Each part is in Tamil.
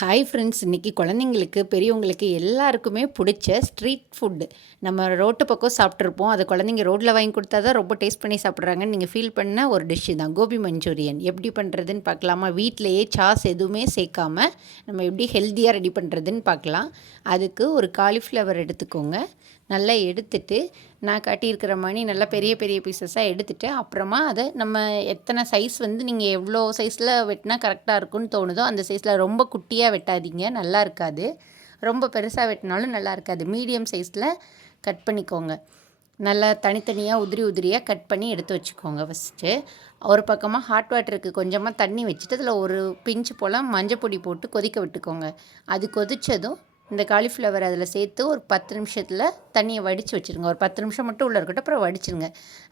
ஹாய் ஃப்ரெண்ட்ஸ், இன்றைக்கி குழந்தைங்களுக்கு பெரியவங்களுக்கு எல்லாருக்குமே பிடிச்ச ஸ்ட்ரீட் ஃபுட்டு. நம்ம ரோட்டு பக்கம் சாப்பிட்ருப்போம். அதை குழந்தைங்க ரோட்டில் வாங்கி கொடுத்தா தான் ரொம்ப டேஸ்ட் பண்ணி சாப்பிட்றாங்கன்னு நீங்கள் ஃபீல் பண்ண ஒரு டிஷ்ஷு தான் கோபி மஞ்சூரியன். எப்படி பண்ணுறதுன்னு பார்க்கலாமா? வீட்டிலையே சாஸ் எதுவுமே சேர்க்காம நம்ம எப்படி ஹெல்த்தியாக ரெடி பண்ணுறதுன்னு பார்க்கலாம். அதுக்கு ஒரு காலிஃப்ளவர் எடுத்துக்கோங்க. நல்லா எடுத்துட்டு நான் காட்டியிருக்கிற மாதிரி நல்லா பெரிய பெரிய பீசஸாக எடுத்துகிட்டு அப்புறமா அதை நம்ம எத்தனை சைஸ் நீங்கள் எவ்வளோ சைஸில் வெட்டினா கரெக்டாக இருக்குன்னு தோணுதோ அந்த சைஸில் ரொம்ப குட்டியாக வெட்டாதீங்க, நல்லா இருக்காது. ரொம்ப பெருசாக வெட்டினாலும் நல்லா இருக்காது. மீடியம் சைஸில் கட் பண்ணிக்கோங்க. நல்லா தனித்தனியாக உதிரியாக கட் பண்ணி எடுத்து வச்சுக்கோங்க. ஃபஸ்ட்டு ஒரு பக்கமாக ஹாட் வாட்டருக்கு கொஞ்சமாக தண்ணி வச்சுட்டு அதில் ஒரு பிஞ்சு போல் மஞ்சள் பொடி போட்டு கொதிக்க விட்டுக்கோங்க. அது கொதித்ததும் இந்த காலிஃப்ளவர் அதில் சேர்த்து ஒரு 10 நிமிஷத்தில் தண்ணியை வடித்து வச்சுருங்க. ஒரு 10 நிமிஷம் மட்டும் உள்ளே இருக்கட்டும், அப்புறம் வடிச்சுருங்க.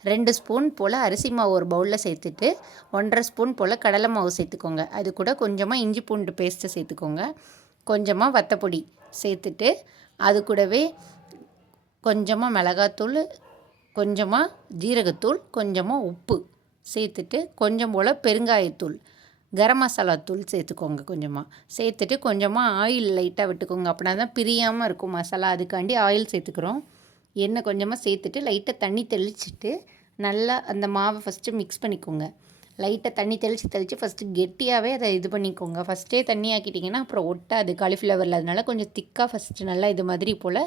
2 ஸ்பூன் போல் அரிசி மாவு ஒரு பவுலில் சேர்த்துட்டு 1.5 ஸ்பூன் போல் கடலை மாவு சேர்த்துக்கோங்க. அது கூட கொஞ்சமாக இஞ்சி பூண்டு பேஸ்ட்டு சேர்த்துக்கோங்க. கொஞ்சமாக வத்தப்பொடி சேர்த்துட்டு அது கூடவே கொஞ்சமாக மிளகாத்தூள், கொஞ்சமாக ஜீரகத்தூள், கொஞ்சமாக உப்பு சேர்த்துட்டு கொஞ்சம் போல் பெருங்காயத்தூள், கரம் மசாலா தூள் சேர்த்துக்கோங்க. கொஞ்சமாக சேர்த்துட்டு கொஞ்சமாக ஆயில் லைட்டாக விட்டுக்கோங்க. அப்படின்னா தான் பிரியாமல் இருக்கும் மசாலா. அதுக்காண்டி ஆயில் சேர்த்துக்கிறோம். எண்ணெய் கொஞ்சமாக சேர்த்துட்டு லைட்டாக தண்ணி தெளிச்சுட்டு நல்லா அந்த மாவை ஃபஸ்ட்டு மிக்ஸ் பண்ணிக்கோங்க. லைட்டாக தண்ணி தெளித்து ஃபஸ்ட்டு கெட்டியாகவே அதை இது பண்ணிக்கோங்க. ஃபஸ்ட்டே தண்ணி ஆக்கிட்டிங்கன்னா அப்புறம் ஒட்டாது காலிஃப்ளவரில். அதனால கொஞ்சம் திக்காக ஃபஸ்ட்டு நல்லா இது மாதிரி போல்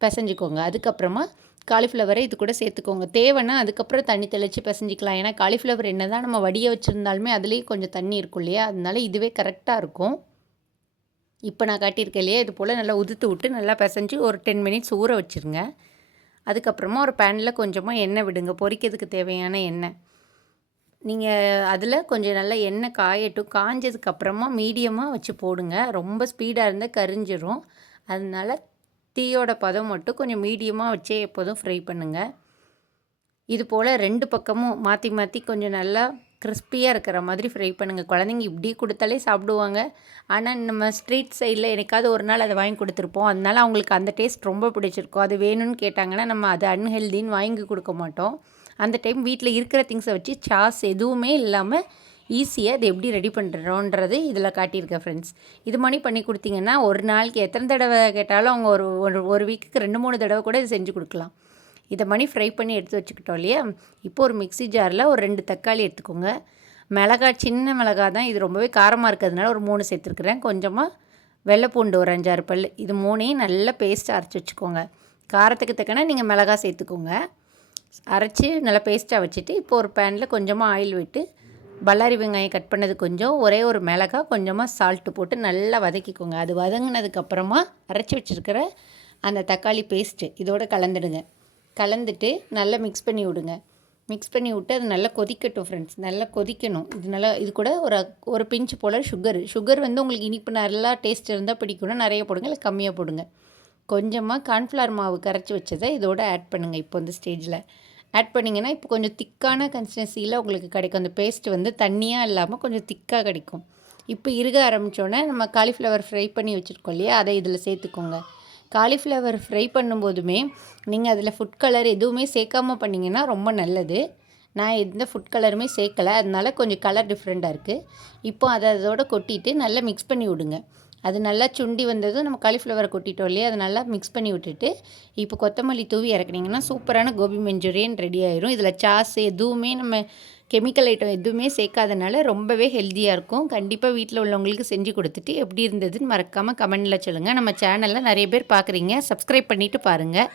பிசைஞ்சிக்கோங்க. அதுக்கப்புறமா காலிஃப்ளவரை இது கூட சேர்த்துக்கோங்க. தேவைன்னா அதுக்கப்புறம் தண்ணி தெளித்து பிசைஞ்சிக்கலாம். ஏன்னா காலிஃப்ளவர் என்ன தான் நம்ம வடிய வச்சுருந்தாலுமே அதுலேயும் கொஞ்சம் தண்ணி இருக்கும் இல்லையா? அதனால இதுவே கரெக்டாக இருக்கும். இப்போ நான் காட்டியிருக்கேன் இல்லையா? இது போல் நல்லா உதுத்து விட்டு நல்லா பிசைஞ்சு ஒரு 10 மினிட்ஸ் ஊற வச்சுருங்க. அதுக்கப்புறமா ஒரு பேனில் கொஞ்சமாக எண்ணெய் விடுங்க. பொரிக்கிறதுக்கு தேவையான எண்ணெய். நீங்கள் அதில் கொஞ்சம் நல்லா எண்ணெய் காயட்டும். காஞ்சதுக்கப்புறமா மீடியமாக வச்சு போடுங்க. ரொம்ப ஸ்பீடாக இருந்தால் கரிஞ்சிரும். அதனால தீயோட பதம் மட்டும் கொஞ்சம் மீடியமாக வச்சே எப்போதும் ஃப்ரை பண்ணுங்கள். இது போல் 2 பக்கமும் மாற்றி மாற்றி கொஞ்சம் நல்லா கிறிஸ்பியாக இருக்கிற மாதிரி ஃப்ரை பண்ணுங்கள். குழந்தைங்க இப்படி கொடுத்தாலே சாப்பிடுவாங்க. ஆனால் நம்ம ஸ்ட்ரீட் சைடில் என்னைக்காவது ஒரு நாள் அதை வாங்கி கொடுத்துருப்போம். அதனால அவங்களுக்கு அந்த டேஸ்ட் ரொம்ப பிடிச்சிருக்கும். அது வேணும்னு கேட்டாங்கன்னா நம்ம அது அன்ஹெல்தின்னு வாங்கி கொடுக்க மாட்டோம். அந்த டைம் வீட்டில் இருக்கிற திங்ஸை வச்சு சாஸ் எதுவுமே இல்லாமல் ஈஸியாக இது எப்படி ரெடி பண்ணுறோன்றது இதில் காட்டியிருக்கேன் ஃப்ரெண்ட்ஸ். இது மாதிரி பண்ணி கொடுத்தீங்கன்னா ஒரு நாளைக்கு எத்தனை தடவை கேட்டாலும் அவங்க ஒரு வீக்குக்கு 2-3 தடவை கூட இது செஞ்சு கொடுக்கலாம். இதை மாதிரி ஃப்ரை பண்ணி எடுத்து வச்சுக்கிட்டோம் இல்லையா? இப்போ ஒரு மிக்ஸி ஜாரில் ஒரு 2 தக்காளி எடுத்துக்கோங்க. மிளகாய் சின்ன மிளகாய் தான், இது ரொம்பவே காரமாக இருக்கிறதுனால ஒரு 3 சேர்த்துருக்குறேன். கொஞ்சமாக வெள்ளைப்பூண்டு ஒரு 5-6 பல். இது 3ஐயும் நல்லா பேஸ்ட்டாக அரைச்சி வச்சுக்கோங்க. காரத்துக்கு தக்கன நீங்கள் மிளகாய் சேர்த்துக்கோங்க. அரைச்சி நல்லா பேஸ்ட்டாக வச்சுட்டு இப்போ ஒரு பேனில் கொஞ்சமாக ஆயில் விட்டு பல்லாரி வெங்காயம் கட் பண்ணது கொஞ்சம், ஒரே ஒரு மிளகாய், கொஞ்சமாக சால்ட்டு போட்டு நல்லா வதக்கிக்கோங்க. அது வதங்கினதுக்கப்புறமா அரைச்சி வச்சுருக்கிற அந்த தக்காளி பேஸ்ட்டு இதோடு கலந்துடுங்க. கலந்துட்டு நல்லா மிக்ஸ் பண்ணி விடுங்க. மிக்ஸ் பண்ணி விட்டு அது நல்லா கொதிக்கட்டும் ஃப்ரெண்ட்ஸ். நல்லா கொதிக்கணும். இது கூட ஒரு பிஞ்சு போல் சுகர் உங்களுக்கு இனிப்பு நல்லா டேஸ்ட் இருந்தால் பிடிக்கும்னா நிறைய போடுங்க, இல்லை கம்மியாக போடுங்க. கொஞ்சமாக கார்ன்ஃப்ளவர் மாவு கரைச்சி வச்சதை இதோடு ஆட் பண்ணுங்கள். இப்போ இந்த ஸ்டேஜில் ஆட் பண்ணிங்கன்னா இப்போ கொஞ்சம் திக்கான கன்சிஸ்டன்சியில் உங்களுக்கு கிடைக்கும். அந்த பேஸ்ட்டு தண்ணியாக இல்லாமல் கொஞ்சம் திக்காக கிடைக்கும். இப்போ இருக ஆரம்பித்தோன்னே நம்ம காலிஃப்ளவர் ஃப்ரை பண்ணி வச்சுருக்கோம் இல்லையா? அதை இதில் சேர்த்துக்கோங்க. காலிஃப்ளவர் ஃப்ரை பண்ணும்போதுமே நீங்கள் அதில் ஃபுட் கலர் எதுவுமே சேர்க்காமல் பண்ணிங்கன்னா ரொம்ப நல்லது. நான் எந்த ஃபுட் கலருமே சேர்க்கலை, அதனால கொஞ்சம் கலர் டிஃப்ரெண்ட்டாக இருக்குது. இப்போ அதோட கொட்டிட்டு நல்லா மிக்ஸ் பண்ணி விடுங்க. அது நல்லா சுண்டி வந்ததும் நம்ம காலிஃப்ளவரை கொட்டிட்டோம் இல்லையா? அதை நல்லா மிக்ஸ் பண்ணி விட்டுட்டு இப்போ கொத்தமல்லி தூவி இறக்குனீங்கன்னா சூப்பரான கோபி மஞ்சூரியன் ரெடி ஆயிரும். இதில் சாஸ் எதுவுமே நம்ம கெமிக்கல் ஐட்டம் எதுவுமே சேர்க்காதனால ரொம்பவே ஹெல்த்தியாக இருக்கும். கண்டிப்பாக வீட்டில் உள்ளவங்களுக்கு செஞ்சு கொடுத்துட்டு எப்படி இருந்ததுன்னு மறக்காமல் கமெண்டில் சொல்லுங்கள். நம்ம சேனலில் நிறைய பேர் பார்க்குறீங்க, சப்ஸ்கிரைப் பண்ணிவிட்டு பாருங்கள்.